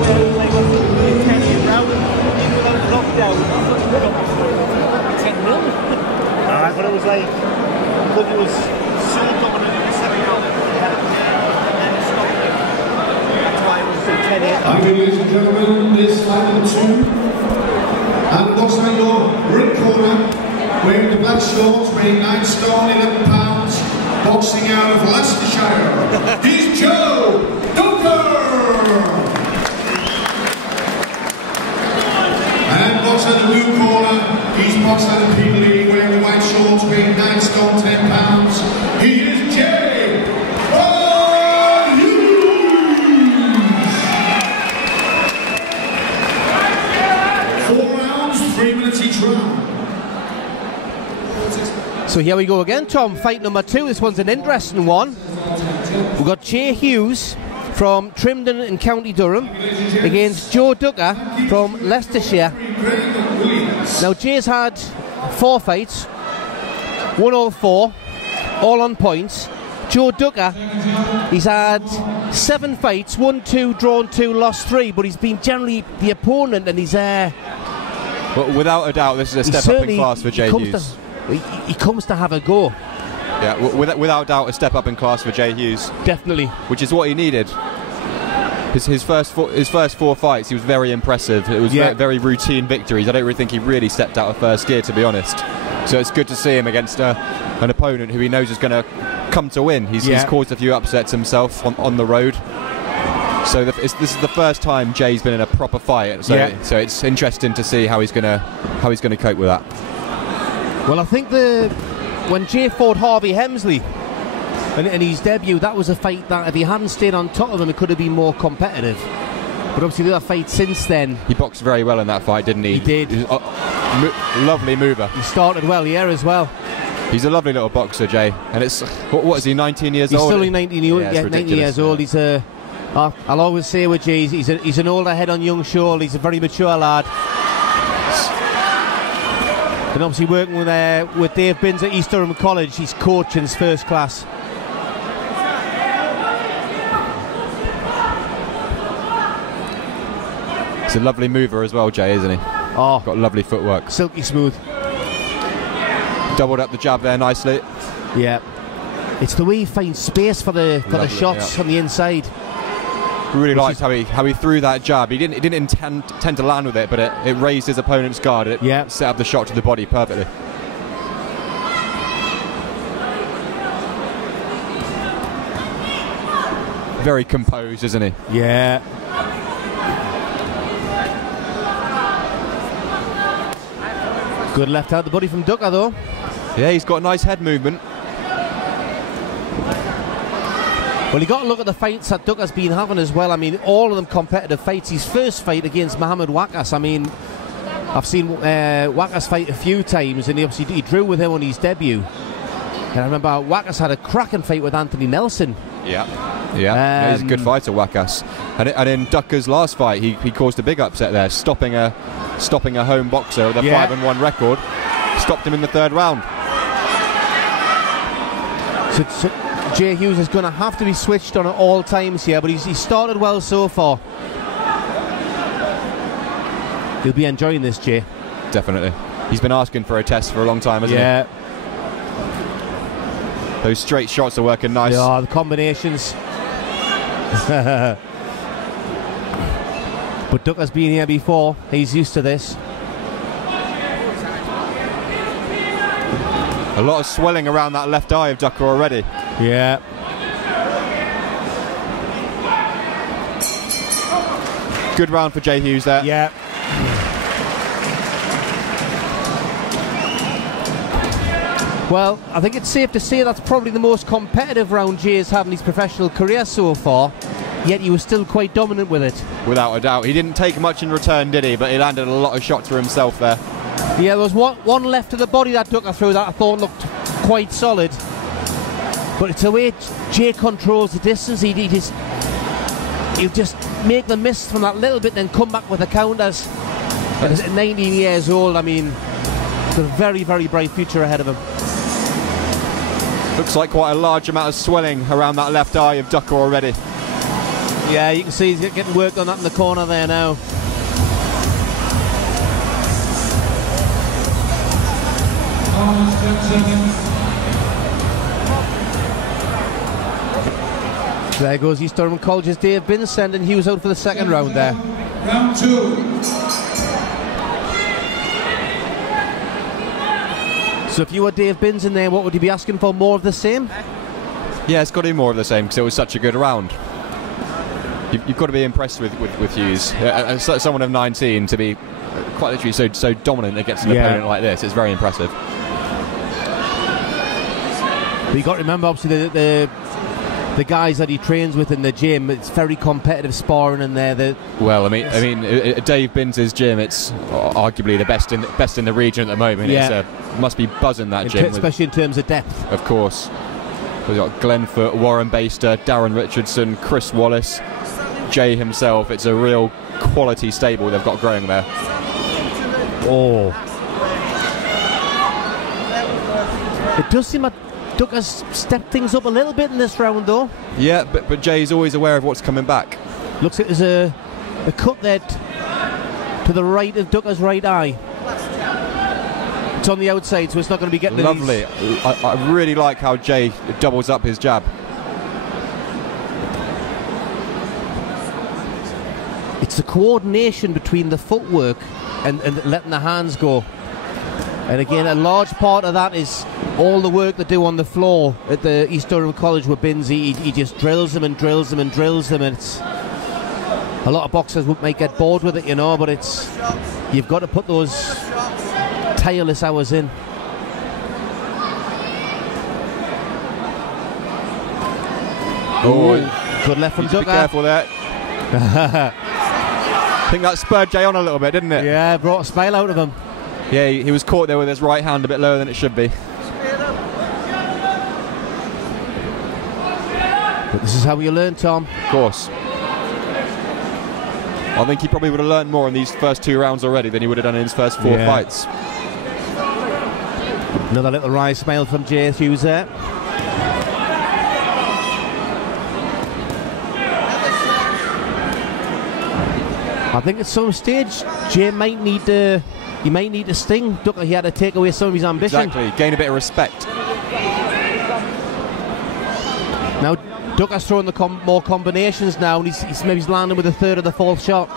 where they were doing 10 round, even without lockdown, I thought it would have 10-0. But it was like, because it was so dominant in the second round, they had it there and then stopped it. That's why it was 10-8. Thank you, ladies and gentlemen. This fight number 2. And the boxer in your ring corner, wearing the black shorts, weighing 9 stone, 11 pounds, boxing out of Leicestershire, he's Joe Ducker! And boxer in the blue corner, he's boxer in the Peep League, wearing the white shorts, weighing 9 stone, 10 pounds, he is Hughes! 4 rounds, 3 minutes each round. So here we go again, Tom. Fight number 2. This one's an interesting one. We've got Jay Hughes from Trimdon in County Durham against Joe Ducker from Leicestershire. Now Jay's had 4 fights, won all 4, all on points. Joe Ducker, he's had 7 fights, won 2, drawn 2, lost 3, but he's been generally the opponent, and he's well, without a doubt, this is a step up in class for Jay Hughes. He comes to have a go. Yeah, without doubt, a step up in class for Jay Hughes. Definitely. Which is what he needed. His first 4 fights, he was very impressive. It was very routine victories. I don't really think he really stepped out of first gear, to be honest. So it's good to see him against an opponent who he knows is going to come to win. He's caused a few upsets himself on the road. So this is the first time Jay's been in a proper fight. So it's interesting to see how he's going to cope with that. Well, I think when Jay fought Harvey Hemsley in his debut, that was a fight that if he hadn't stayed on top of him, it could have been more competitive. But obviously the other fight since then... He boxed very well in that fight, didn't he? He did. He was lovely mover. He started well, as well. He's a lovely little boxer, Jay. And it's... What is he, 19 years old? He's still only 19 years old. He's a... I'll always say with Jay, he's an older head on young shoulders. He's a very mature lad. And obviously working with Dave Binns at East Durham College, he's coaching's first class. He's a lovely mover as well, Jay, isn't he? Oh, got lovely footwork. Silky smooth. Doubled up the jab there nicely. Yeah. It's the way he finds space for the shots on the inside. Really liked how he threw that jab. He didn't intend to land with it, but it raised his opponent's guard. It set up the shot to the body perfectly. Very composed, isn't he? Yeah. Good left out the body from Ducker, though. Yeah, he's got nice head movement. Well, you got to look at the fights that Ducker's been having as well. I mean, all of them competitive fights. His first fight against Mohamed Wakas, I mean, I've seen Wakas fight a few times, and he drew with him on his debut. And I remember Wakas had a cracking fight with Anthony Nelson. Yeah, he's a good fighter, Wakas. And in Ducker's last fight, he caused a big upset there, stopping a home boxer with a 5-1 record. Stopped him in the 3rd round. So Jay Hughes is going to have to be switched on at all times here, but he's started well so far. He'll be enjoying this, Jay. Definitely. He's been asking for a test for a long time, hasn't he? Those straight shots are working nice. Yeah, the combinations. But Ducker's been here before. He's used to this. A lot of swelling around that left eye of Ducker already. Yeah. Good round for Jay Hughes there. Yeah. Well, I think it's safe to say that's probably the most competitive round Jay's had in his professional career so far, yet he was still quite dominant with it. Without a doubt. He didn't take much in return, did he? But he landed a lot of shots for himself there. Yeah, there was one left to the body that Ducker threw that I thought looked quite solid. But it's the way Jay controls the distance. He'll just make the miss from that little bit, then come back with the counters. At 19 years old, I mean, he's got a very, very bright future ahead of him. Looks like quite a large amount of swelling around that left eye of Ducker already. Yeah, you can see he's getting worked on that in the corner there now. There goes East Durham College's Dave Binns, sending Hughes out for the second round there. Round 2. So if you were Dave Binns in there, what would you be asking for? More of the same? Yeah, it's got to be more of the same because it was such a good round. You've got to be impressed with Hughes. Someone of 19 to be quite literally so dominant against an opponent like this, it's very impressive. But you've got to remember, obviously, the guys that he trains with in the gym, it's very competitive sparring in there. Well, I mean, Dave Binns' gym, it's arguably the best in the region at the moment. Yeah. It must be buzzing that gym, especially in terms of depth. Of course, we've got Glenn Foote, Warren Baster, Darren Richardson, Chris Wallace, Jay himself. It's a real quality stable they've got growing there. Oh, it does seem like Duck has stepped things up a little bit in this round, though. Yeah, but Jay's always aware of what's coming back. Looks like there's a cut there to the right of Ducker's right eye. It's on the outside, so it's not going to be getting lovely. I really like how Jay doubles up his jab. It's the coordination between the footwork and letting the hands go. And again, a large part of that is all the work they do on the floor at the East Durham College with Binns. He just drills them and drills them and drills them, and it's a lot of boxers might get bored with it, you know, but it's, you've got to put those tireless hours in. Oh, good left from Ducker. Be careful there. I think that spurred Jay on a little bit, didn't it? Yeah, brought a smile out of him. Yeah, he was caught there with his right hand a bit lower than it should be. But this is how you learn, Tom. Of course. I think he probably would have learned more in these first 2 rounds already than he would have done in his first 4 fights. Another little wry smile from Jay Hughes there. I think at some stage Jay might need to sting Ducker. He had to take away some of his ambition. Exactly, gain a bit of respect. Now Ducker's throwing the more combinations now, and he's landing with a third of the fourth shot.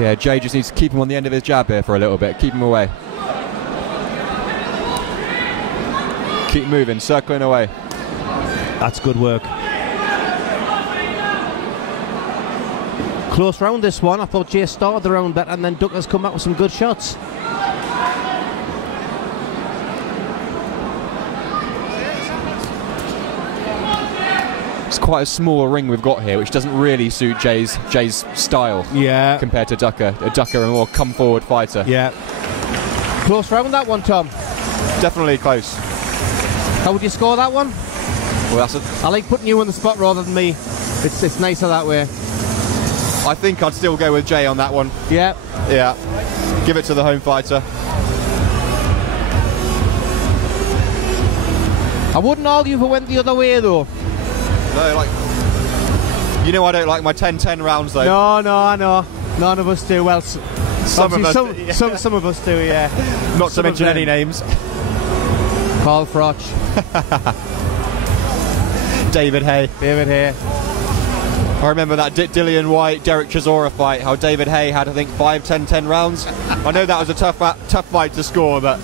Yeah, Jay just needs to keep him on the end of his jab here for a little bit. Keep him away. Keep moving, circling away. That's good work. Close round this one. I thought Jay started the round better, and then Ducker's come back with some good shots. It's quite a small ring we've got here, which doesn't really suit Jay's style. Yeah. Compared to Ducker. Ducker, a more come-forward fighter. Yeah. Close round that one, Tom. Definitely close. How would you score that one? Well, I like putting you on the spot rather than me. It's nicer that way. I think I'd still go with Jay on that one. Yeah. Yeah. Give it to the home fighter. I wouldn't argue if it went the other way, though. No, like, you know I don't like my 10-10 rounds, though. No, I know. None of us do. Well, some of us do, yeah. Not to mention any names. Carl Froch. David Hay. I remember that Dillian White, Derek Chisora fight, how David Hay had, I think, 5 10-10 rounds. I know that was a tough fight to score, but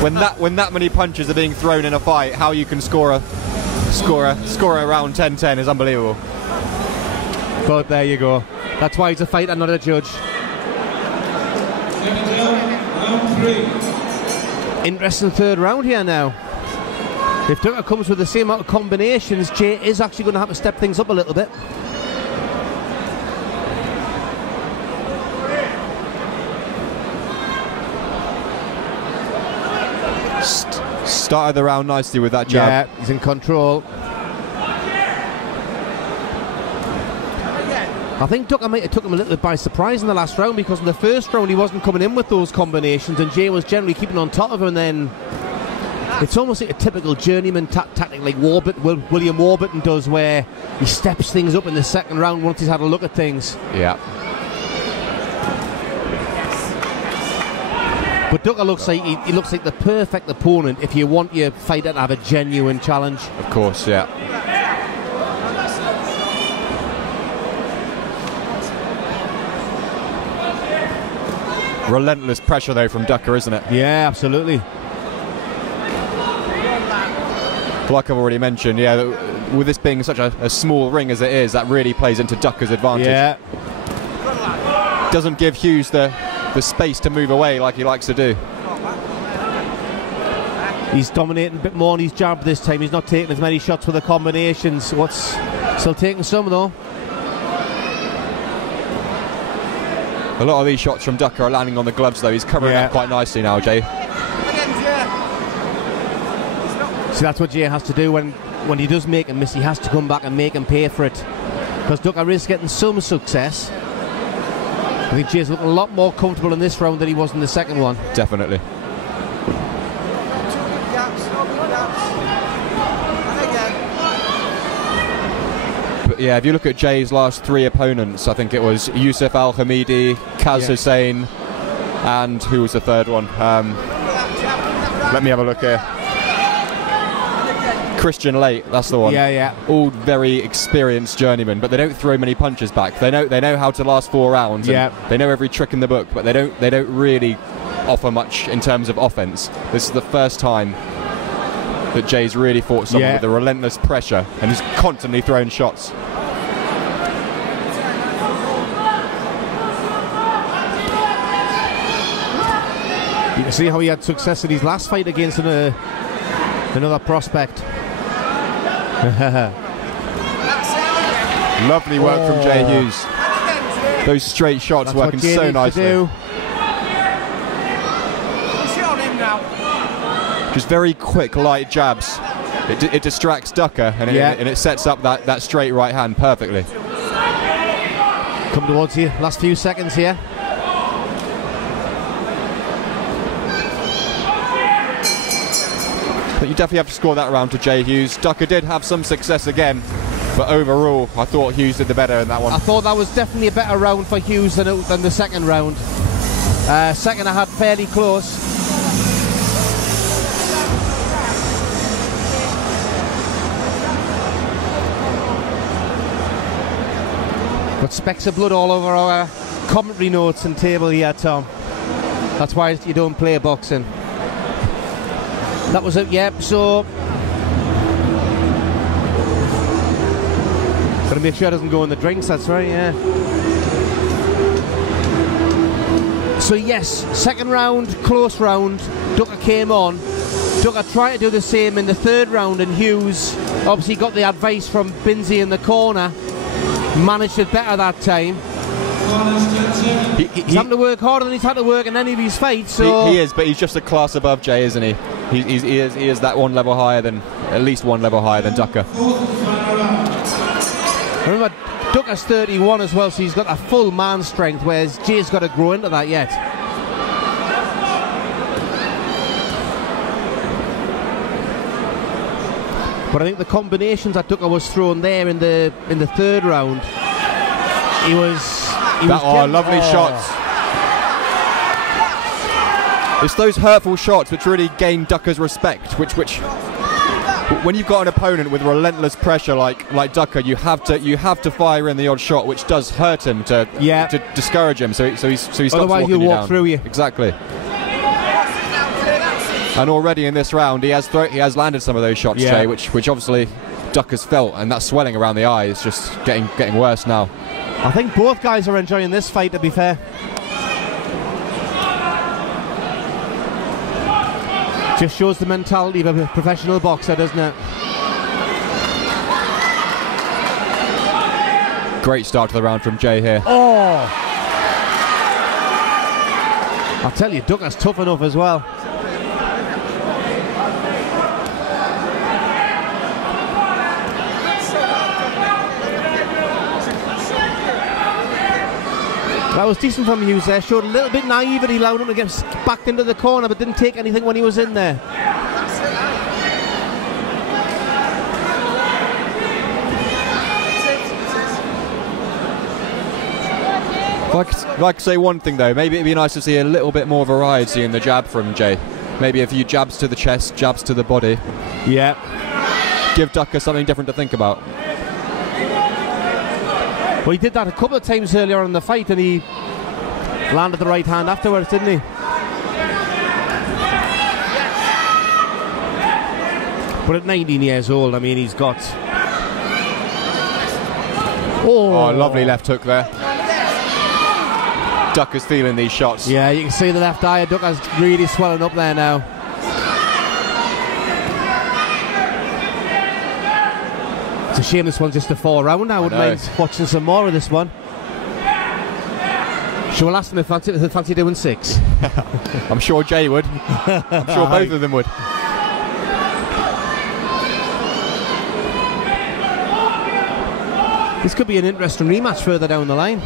when that many punches are being thrown in a fight, how you can score a round 10-10 is unbelievable. But there you go. That's why he's a fighter, not a judge. Round 3. Interesting third round here now. If Ducker comes with the same amount of combinations, Jay is actually going to have to step things up a little bit. Started the round nicely with that jab. Yeah, he's in control. I think Ducker might have took him a little bit by surprise in the last round, because in the first round he wasn't coming in with those combinations and Jay was generally keeping on top of him, and then It's almost like a typical journeyman tactic like William Warburton does, where he steps things up in the second round once he's had a look at things. Yeah. But Ducker looks like he looks like the perfect opponent if you want your fighter to have a genuine challenge. Of course, yeah. Relentless pressure though from Ducker, isn't it? Yeah, absolutely. Like I've already mentioned, yeah, with this being such a small ring as it is, that really plays into Ducker's advantage. Yeah. Doesn't give Hughes the space to move away like he likes to do. He's dominating a bit more on his jab this time. He's not taking as many shots with the combinations. Still taking some though. A lot of these shots from Ducker are landing on the gloves though. He's covering up quite nicely now, Jay. See, that's what Jay has to do when he does make a miss. He has to come back and make him pay for it. Because Ducker is getting some success. I think Jay's looking a lot more comfortable in this round than he was in the second one. Definitely. But yeah, if you look at Jay's last 3 opponents, I think it was Yusuf Al-Hamidi, Kaz Hussein, and who was the third one? Let me have a look here. Christian Late, that's the one. Yeah, yeah. All very experienced journeymen, but they don't throw many punches back. They know how to last 4 rounds. And they know every trick in the book, but they don't really offer much in terms of offense. This is the first time that Jay's really fought someone with a relentless pressure and he's constantly throwing shots. You can see how he had success in his last fight against another prospect. Lovely work from Jay Hughes. Those straight shots working so nicely. Just very quick, light jabs. It distracts Ducker and it sets up that straight right hand perfectly. Come towards you, last few seconds here. But you definitely have to score that round to Jay Hughes. Ducker did have some success again, but overall I thought Hughes did the better in that one. I thought that was definitely a better round for Hughes than the second round. Second I had fairly close. Got specks of blood all over our commentary notes and table here, Tom. That's why you don't play boxing. That was it, yep, so... Gotta make sure it doesn't go in the drinks, that's right, yeah. So yes, second round, close round, Ducker came on. Ducker tried to do the same in the third round, and Hughes obviously got the advice from Binsey in the corner. Managed it better that time. He's having to work harder than he's had to work in any of his fights. So he is, but he's just a class above Jay, isn't he? He is that one level higher than, at least one level higher than Ducker. Remember, Ducker's 31 as well, so he's got a full man strength, whereas Jay's got to grow into that yet. But I think the combinations that Ducker was throwing there in the third round, he was lovely shots. It's those hurtful shots which really gain Ducker's respect. Which when you've got an opponent with relentless pressure like Ducker, you have to fire in the odd shot, which does hurt him to discourage him. So he stops otherwise walking he'll walk down. through you. Exactly. And already in this round, he has landed some of those shots, Jay, which obviously Ducker's felt, and that swelling around the eye is just getting worse now. I think both guys are enjoying this fight, to be fair. Just shows the mentality of a professional boxer, doesn't it? Great start to the round from Jay here. Oh! I'll tell you, Ducker's tough enough as well. That was decent from Hughes there. Showed a little bit naivety, allowed him to get backed into the corner, but didn't take anything when he was in there. Like to say one thing though, maybe it'd be nice to see a little bit more variety in the jab from Jay. Maybe a few jabs to the chest, jabs to the body. Yeah. Give Ducker something different to think about. Well, he did that a couple of times earlier in the fight, and he landed the right hand afterwards, didn't he? But at 19 years old, I mean, he's got... Oh, lovely left hook there. Ducker's feeling these shots. Yeah, you can see the left eye of Ducker's really swelling up there now. It's a shame this one's just a 4-round. I wouldn't mind watching some more of this one. Shall we ask them if they fancy doing 6? I'm sure Jay would. I'm sure both of them would. This could be an interesting rematch further down the line.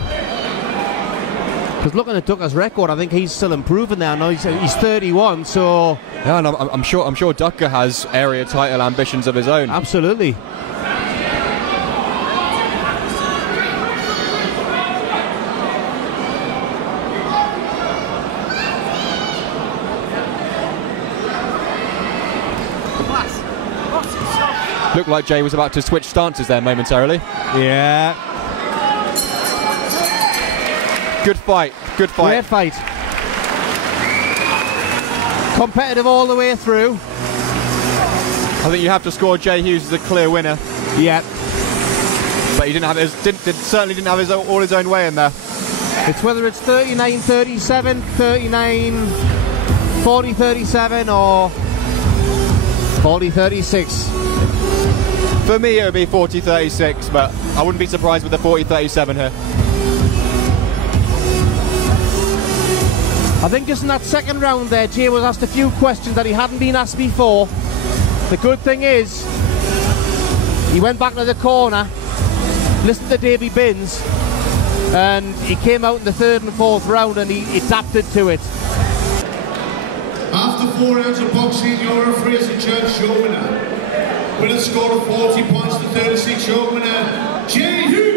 Because looking at Ducker's record, I think he's still improving there. Now he's 31, so... Yeah, and I'm sure Ducker has area title ambitions of his own. Absolutely. Looked like Jay was about to switch stances there momentarily. Yeah. Good fight. Good fight. Great fight. Competitive all the way through. I think you have to score Jay Hughes as a clear winner. Yeah. But he didn't have certainly didn't have all his own way in there. It's whether it's 39-37, 39-40-37 or 40-36. For me, it would be 40-36, but I wouldn't be surprised with the 40-37 here. I think just in that second round there, Jay was asked a few questions that he hadn't been asked before. The good thing is, he went back to the corner, listened to Davy Binns, and he came out in the 3rd and 4th round and he adapted to it. After 4 rounds of boxing, your referee has adjudged your winner. With a score of 40 points to 36, your winner, Jay Hughes.